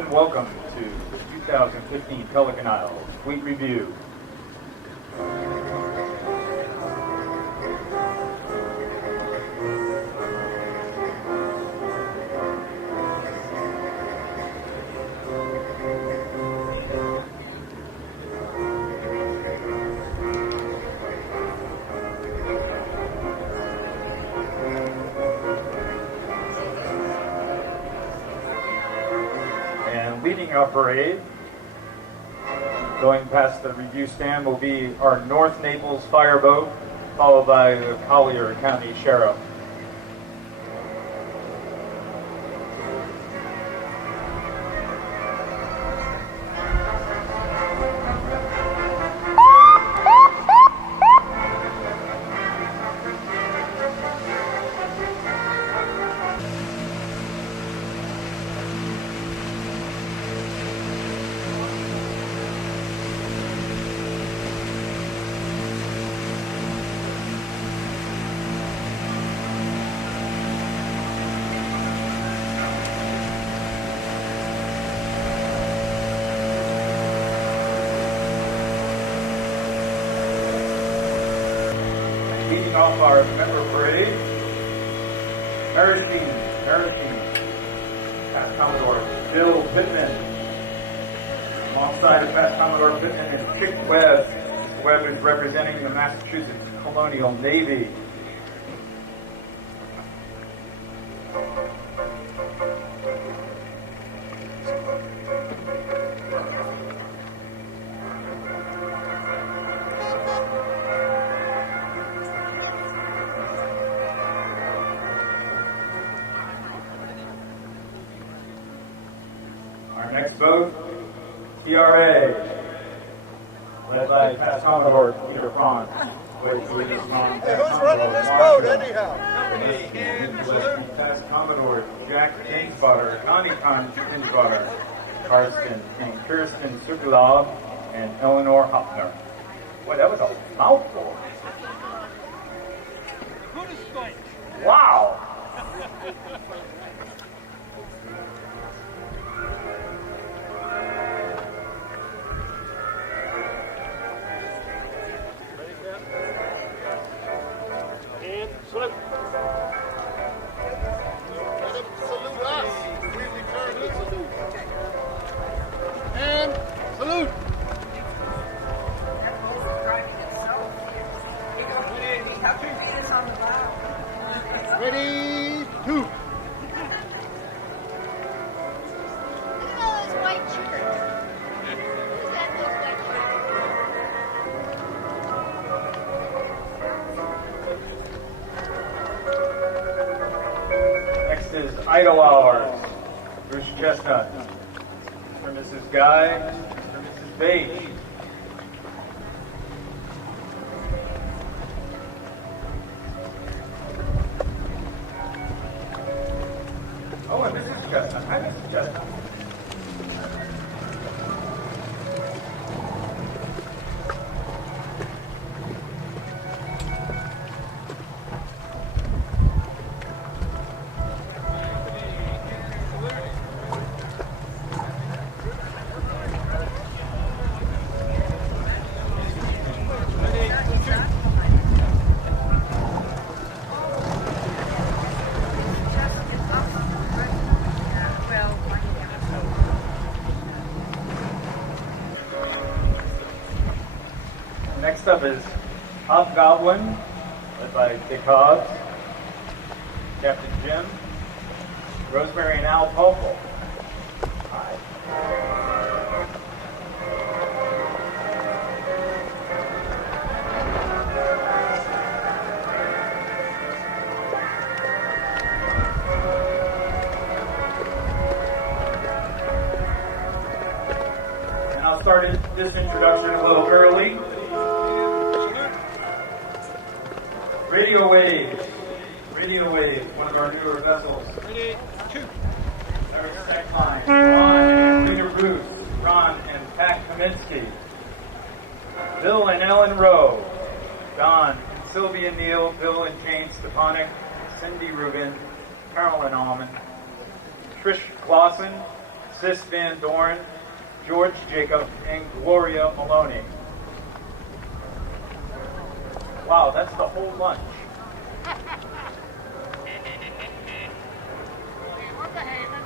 gentlemen, welcome to the 2015 Pelican Isles Fleet Review. Leading our parade, going past the review stand, will be our North Naples fireboat, followed by the Collier County Sheriff. Leading off our member parade, Maritime, Past Commodore Bill Pittman. Alongside of Past Commodore Pittman is Chick Webb. Mr. Webb is representing the Massachusetts Colonial Navy. Our next boat, TRA, led by Past Commodore Peter Franz. Hey, who's running this boat anyhow? Past Commodore Jack Kinsbutter, Connie Kinsbutter, Karsten and Kirsten Sukulov, and Eleanor Hopner. Boy, that was a mouthful. Wow! And salute. Let him salute us. We return the salute. And salute. Ready, two. Look at all those white shirts. Who's that, those white shirts? Next is Idle Hours, Bruce Chestnut. For Mrs. Guy, for Mrs. Bates. Oh, and Mrs. Chestnut. Hi, Mrs. Chestnut. Next up is Hobgoblin, led by Dick Hobbs, Captain Jim, Rosemary and Al Popel. Hi. And I'll start this introduction a little early. Radio Wave, one of our newer vessels. Ready, two. Eric Steckline, Ron and Peter Bruce, Ron and Pat Kaminsky, Bill and Ellen Rowe, Don and Sylvia Neal, Bill and Jane Stepanek, Cindy Rubin, Carolyn Allman, Trish Clausen, Sis Van Dorn, George Jacob, and Gloria Maloney. Wow, that's the whole lunch. We're behaving.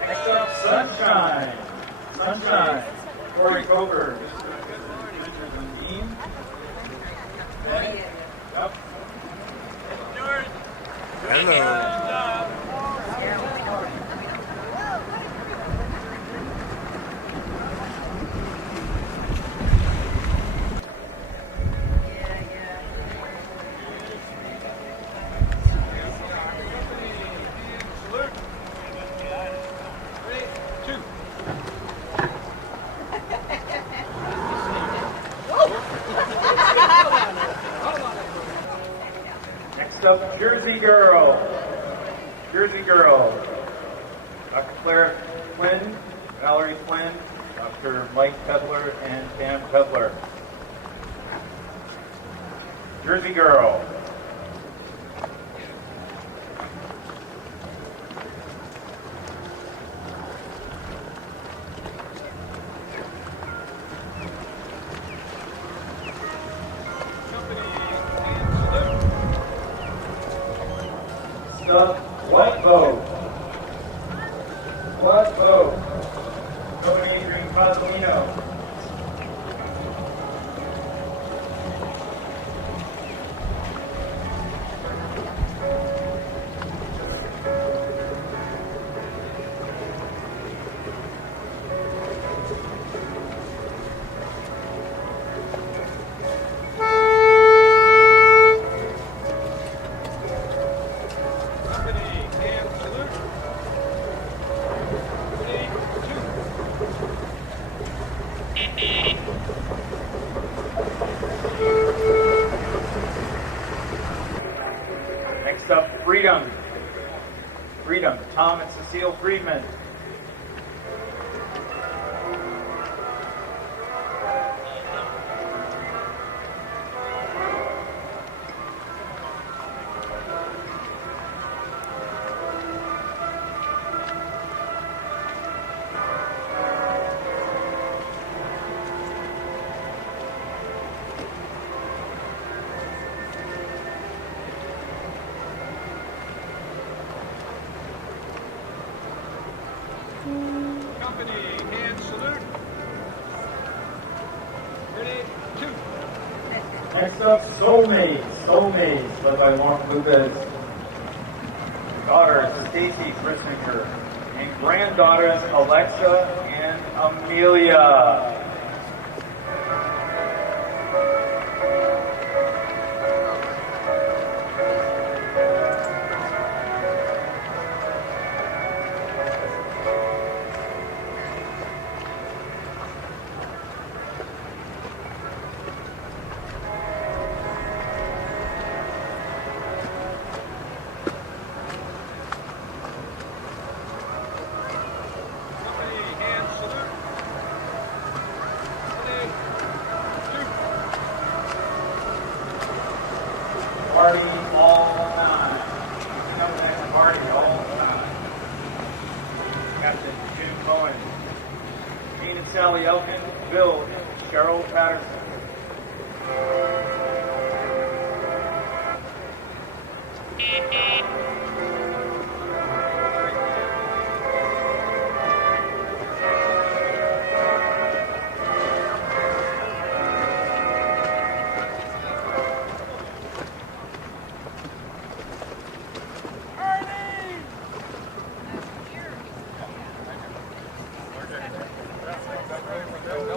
Next up, Sunshine. Sunshine. Corey Coker. Richard Lundeen. Okay. Yep. Next up, Jersey Girl. Jersey Girl. Dr. Claire Flynn, Valerie Flynn, Dr. Mike Pedler, and Pam Pedler. Jersey Girl. The What Boat. What Boat. Company Adrian Cosolino. Next up, Freedom. Freedom, Tom and Cecile Friedman. Company, hand salute. Ready, two. Next up, Soulmates. Soulmates, led by Lauren Lupez. Daughters, Stacy Frissinger. And granddaughters, Alexa and Amelia. Company, hand salute. Ready, two. Party all time. Come back to party all time. Captain Jim Cohen. Gene and Sally Elkin. Bill and Cheryl Patterson.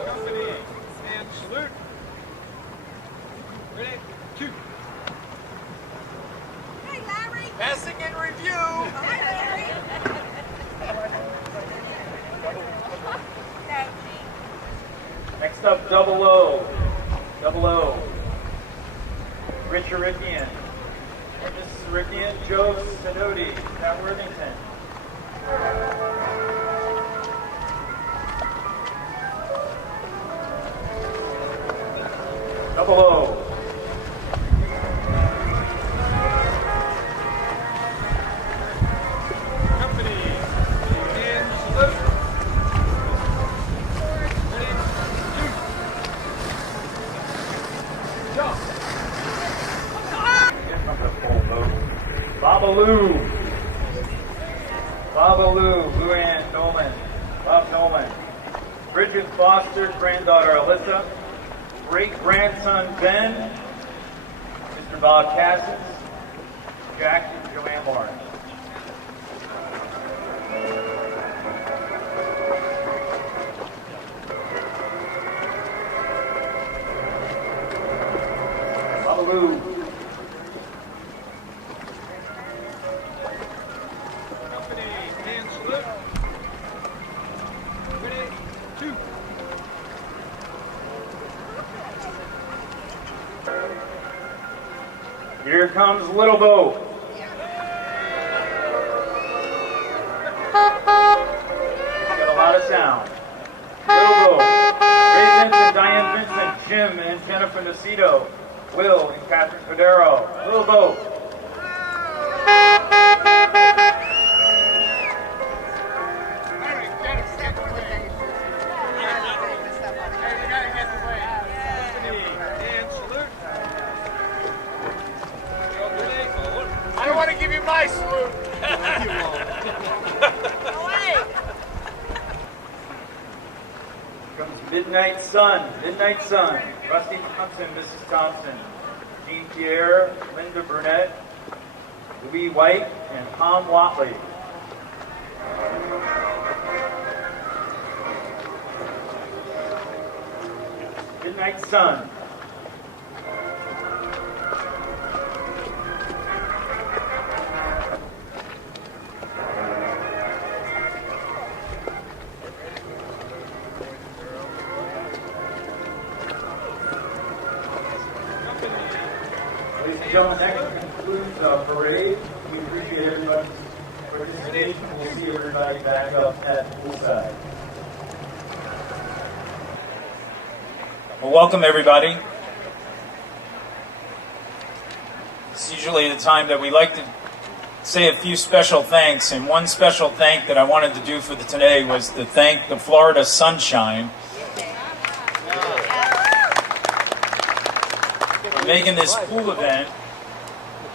Company, hand salute. Ready, two. Hey, Larry. Passing in review. Next up, Double O. Double O. Rich Rickian. Mrs. Rickian, Joe Sidoti, at Worthington. Double O. Company. And salute. Babaloo. Babaloo, Luann Nolan. Bob Nolan. Bridget Foster, granddaughter Alyssa. Great-grandson Ben. Mr. Bob Cassis. Jack and Joanne Lawrence. Babaloo. Company. And salute. Ready? 2. Here comes Little Bo. Got a lot of sound. Little Bo. Ray Vincent, Diane Vincent, Jim and Jennifer Nacito, Will and Catherine Cordero. Little Bo. And salute. I don't want to give you my salute. Comes Midnight Sun. Midnight Sun. Rusty Thompson, Mrs. Thompson. Jean Pierre, Linda Burnett, Louis White, and Tom Watley. Midnight Sun. Ladies and gentlemen, that concludes the parade. We appreciate everybody's participation. We'll see everybody back up at the poolside. Well, welcome everybody. It's usually the time that we like to say a few special thanks, and one special thank that I wanted to do for today was to thank the Florida Sunshine for making this pool event.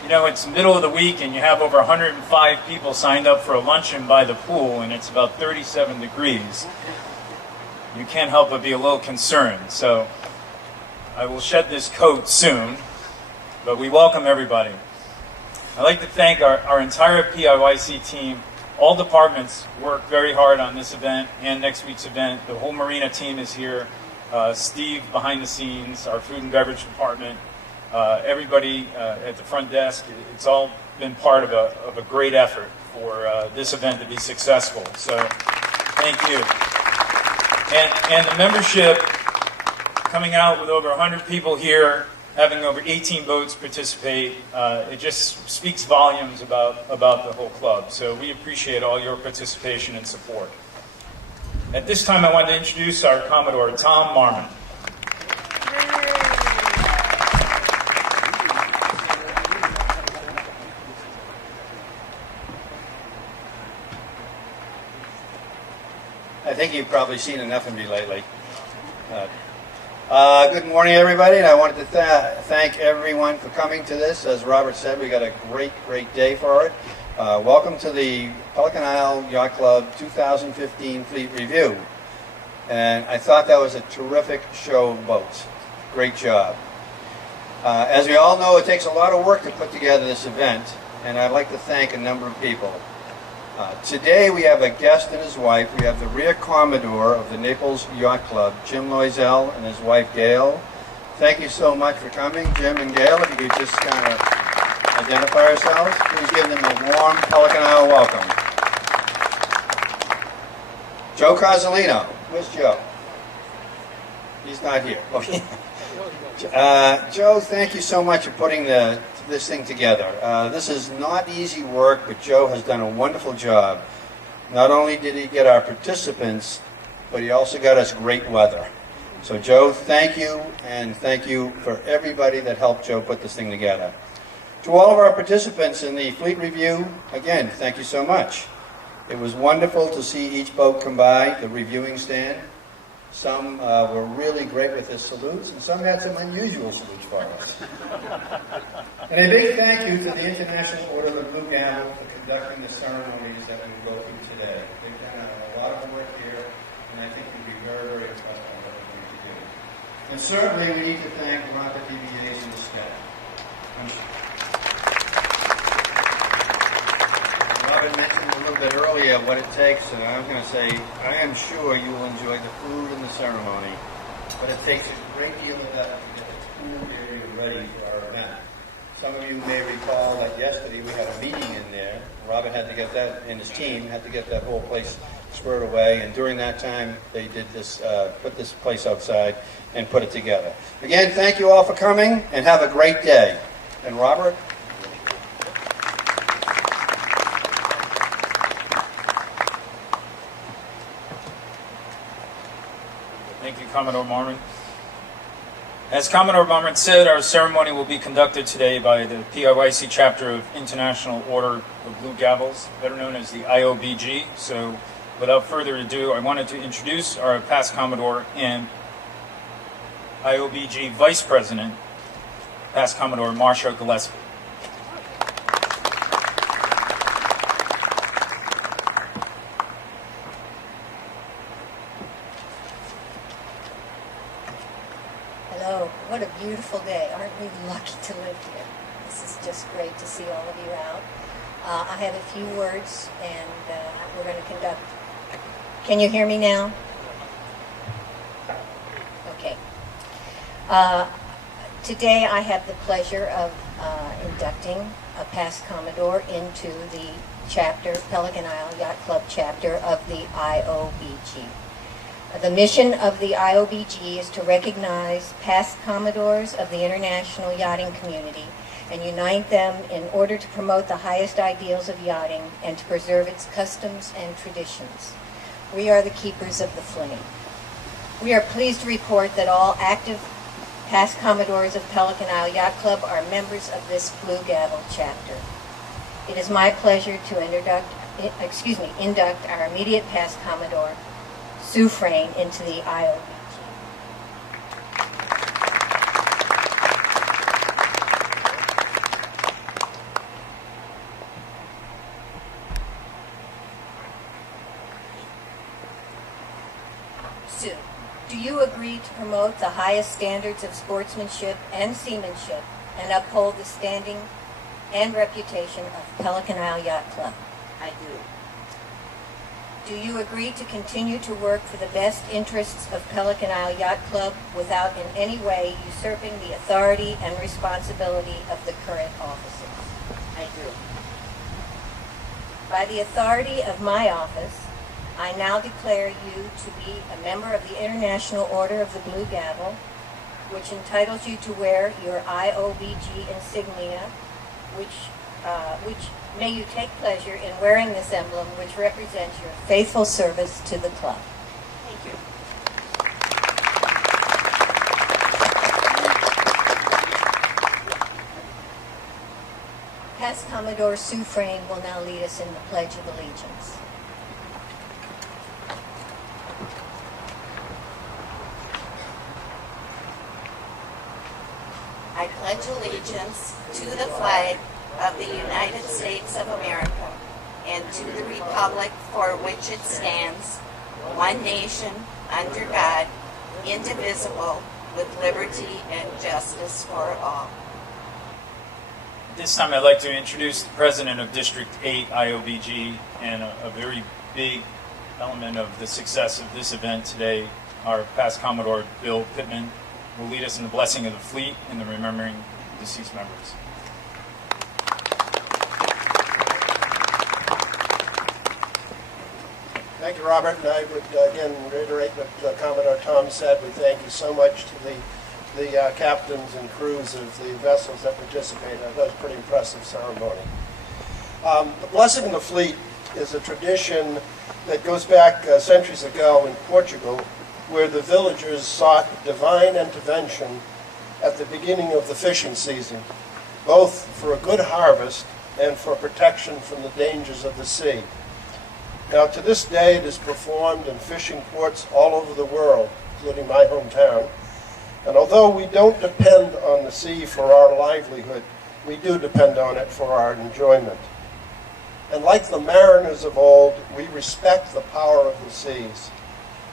You know, it's the middle of the week and you have over 105 people signed up for a luncheon by the pool, and it's about 37 degrees. You can't help but be a little concerned. So I will shed this coat soon, but we welcome everybody. I'd like to thank our entire PIYC team. All departments work very hard on this event and next week's event. The whole marina team is here. Steve behind the scenes, our food and beverage department, everybody at the front desk. It's all been part of a great effort for this event to be successful. So thank you. And the membership coming out with over 100 people here, having over 18 boats participate, it just speaks volumes about the whole club. So we appreciate all your participation and support. At this time, I want to introduce our Commodore, Tom Marmon. I think you've probably seen enough of me lately. Good morning, everybody, and I wanted to thank everyone for coming to this. As Robert said, we got a great day for it. Welcome to the Pelican Isle Yacht Club 2015 Fleet Review. And I thought that was a terrific show of boats. Great job. As we all know, it takes a lot of work to put together this event, and I'd like to thank a number of people. Today we have a guest and his wife. We have the Rear Commodore of the Naples Yacht Club, Jim Loisel, and his wife Gail. Thank you so much for coming, Jim and Gail. If you could just kind of identify ourselves. Please give them a warm Pelican Isle welcome. Joe Casalino. Where's Joe? He's not here. Okay. Joe, thank you so much for putting this thing together. This is not easy work, but Joe has done a wonderful job. Not only did he get our participants, but he also got us great weather. So Joe, thank you, and thank you for everybody that helped Joe put this thing together. To all of our participants in the fleet review, again, thank you so much. It was wonderful to see each boat come by the reviewing stand. Some were really great with their salutes, and some had some unusual salutes for us. And a big thank you to the International Order of the Blue Gavel for conducting the ceremonies that we will go through today. They've done a lot of work here, and I think you'll be very, very impressed by what they're going to do. And certainly we need to thank Rocket DBAs and the staff. Robin mentioned a little bit earlier what it takes, and I'm going to say, I am sure you will enjoy the food and the ceremony, but it takes a great deal of effort to get the pool area ready for our event. Some of you may recall that yesterday we had a meeting in there. Robin had to get that, and his team had to get that whole place squared away, and during that time they did this, put this place outside and put it together. Again, thank you all for coming, and have a great day. And Robert? Thank you, Commodore Marmon. As Commodore Marmon said, our ceremony will be conducted today by the PIYC chapter of International Order of Blue Gavels, better known as the IOBG. So without further ado, I wanted to introduce our past Commodore and IOBG Vice President, past Commodore Marcia Gillespie. Hello, what a beautiful day. Aren't we lucky to live here? This is just great to see all of you out. I have a few words, and we're going to conduct. Can you hear me now? Okay. Today I have the pleasure of inducting a past Commodore into the chapter, Pelican Isle Yacht Club chapter of the IOBG. The mission of the IOBG is to recognize past Commodores of the international yachting community and unite them in order to promote the highest ideals of yachting and to preserve its customs and traditions. We are the keepers of the flame. We are pleased to report that all active past Commodores of Pelican Isle Yacht Club are members of this Blue Gavel chapter. It is my pleasure to induct our immediate past Commodore, Sue Frayne, into the IOBG. Sue, do you agree to promote the highest standards of sportsmanship and seamanship and uphold the standing and reputation of Pelican Isle Yacht Club? I do. Do you agree to continue to work for the best interests of Pelican Isle Yacht Club without in any way usurping the authority and responsibility of the current officers? I do. By the authority of my office, I now declare you to be a member of the International Order of the Blue Gavel, which entitles you to wear your IOBG insignia, which may you take pleasure in wearing this emblem, which represents your faithful service to the club. Thank you. Past Commodore Sue Frayne will now lead us in the Pledge of Allegiance. I pledge allegiance to the flag of the United States of America and to the republic for which it stands, one nation, under God, indivisible, with liberty and justice for all. At this time, I'd like to introduce the president of District 8 IOBG and a very big element of the success of this event today. Our past Commodore Bill Pittman will lead us in the blessing of the fleet and the remembering deceased members. Thank you, Robert, and I would again reiterate what Commodore Tom said. We thank you so much to the captains and crews of the vessels that participated. That was a pretty impressive ceremony. The blessing of the fleet is a tradition that goes back centuries ago in Portugal, where the villagers sought divine intervention at the beginning of the fishing season, both for a good harvest and for protection from the dangers of the sea. Now, to this day, it is performed in fishing ports all over the world, including my hometown. And although we don't depend on the sea for our livelihood, we do depend on it for our enjoyment. And like the mariners of old, we respect the power of the seas.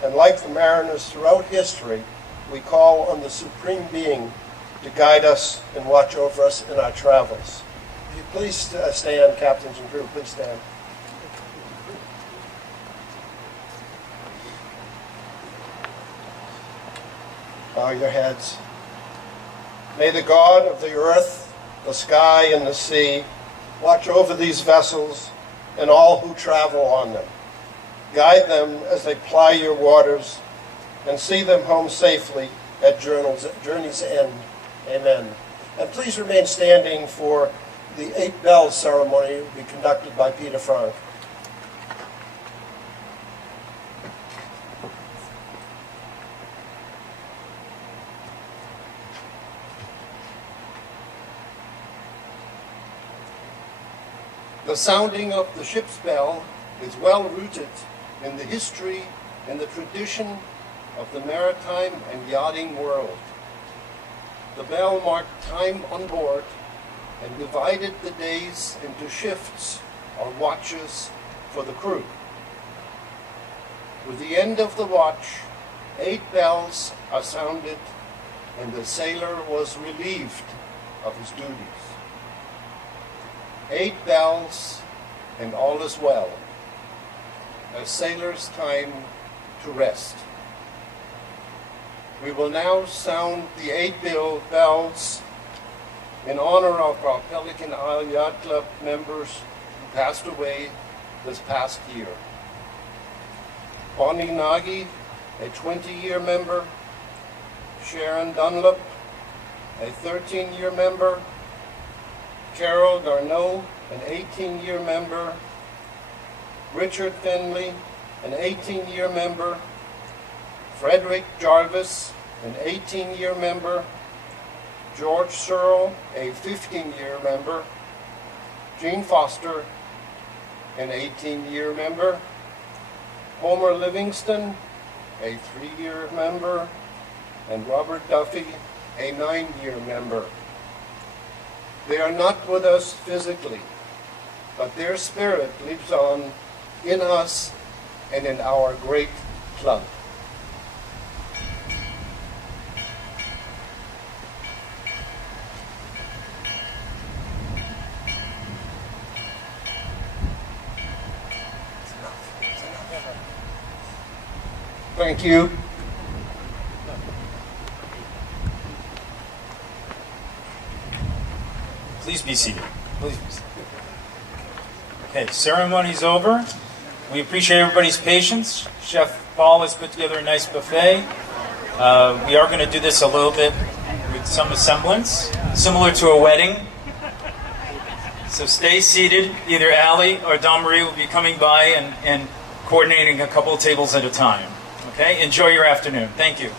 And like the mariners throughout history, we call on the Supreme Being to guide us and watch over us in our travels. If you please stand, captains and crew, please stand. Bow your heads. May the God of the earth, the sky, and the sea watch over these vessels and all who travel on them. Guide them as they ply your waters and see them home safely at journey's end. Amen. And please remain standing for the 8 bells ceremony to be conducted by Peter Frank. The sounding of the ship's bell is well rooted in the history and the tradition of the maritime and yachting world. The bell marked time on board and divided the days into shifts or watches for the crew. With the end of the watch, 8 bells are sounded and the sailor was relieved of his duties. 8 bells, and all is well. A sailor's time to rest. We will now sound the 8 bells in honor of our Pelican Isle Yacht Club members who passed away this past year. Bonnie Nagy, a 20-year member. Sharon Dunlop, a 13-year member. Carol Garneau, an 18-year member. Richard Finley, an 18-year member. Frederick Jarvis, an 18-year member. George Searle, a 15-year member. Jean Foster, an 18-year member. Homer Livingston, a 3-year member. And Robert Duffy, a 9-year member. They are not with us physically, but their spirit lives on in us and in our great club. Thank you. Please be seated. Please be seated. Okay, ceremony's over. We appreciate everybody's patience. Chef Paul has put together a nice buffet. We are going to do this a little bit with some semblance, similar to a wedding. So stay seated. Either Allie or Don Marie will be coming by and coordinating a couple of tables at a time. Okay? Enjoy your afternoon. Thank you.